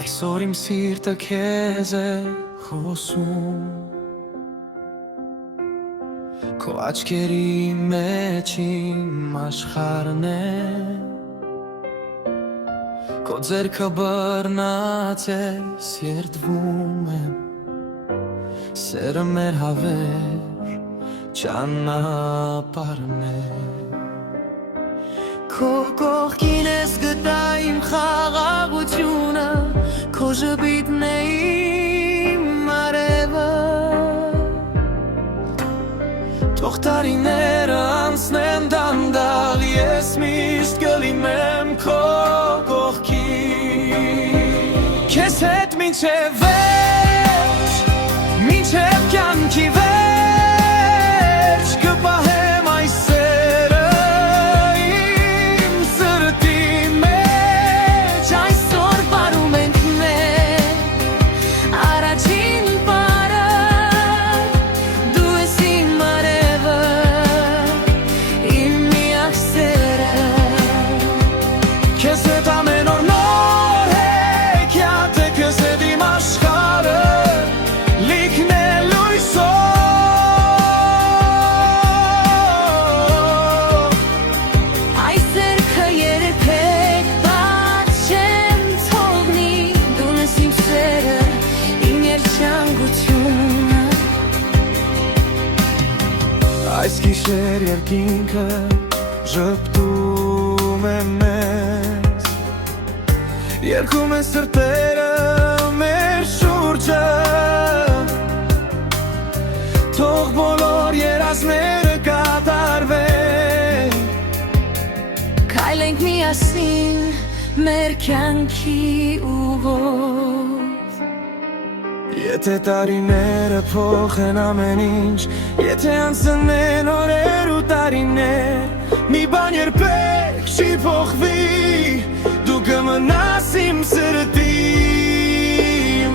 Այսօր իմ սիրտը քեզ է խոսում Քո աչքերի մեջ իմ աշխարհն է Քո ձեռքը բռնացես երդվում եմ Սերը մեր հավեր ճանապարհն է Քո կողքին ես գտա իմ խաղաղությունը Քո ժպիտն է իմ արևը Թող տարիները անցնեն դանդաղ Ես միշտ կլինեմ քո կողքին Քեզ հետ մինչև վերջ Մինչև կյանքի վերջ Կպահեմ այս սերը իմ սրտի մեջ Այսօր պարում ենք մենք Առաջին պարը Դու ես իմ արևը Իմ միակ սերը Քեզ հետ ամեն օր նոր հեքիաթ է Քեզ հետ իմ աշխարհը Այս գիշեր երկինքը ժպտում է մեզ Երգում են սրտերը մեր շուրջը Թող բոլոր երազները կատարվեն Քայլենք միասին մեր կյանքի ուղով Եթե տարիները փոխեն ամեն ինչ Եթե անցնեն օրեր ու տարիներ Մի բան երբեք չի փոխվի Դու կմնաս իմ սրտի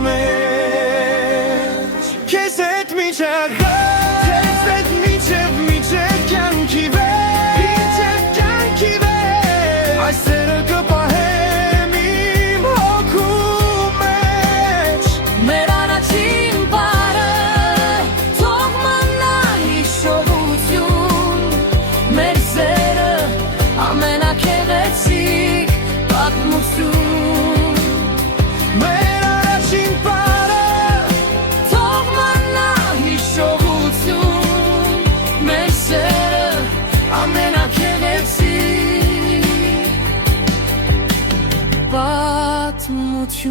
մեջ Քեզ հետ մինչև Քեզ հետ մինչև կյանքի վեր Այս սերը կպահեմ իմ հոգու մեջ Մեր առաջին պարը Թող մնա հիշողություն Մեր սերը ամենակեղեցիկ պատմություն Մեր առաջին պարը Թող մնա հիշողություն Մեր սերը ամենակեղեցիկ պատմություն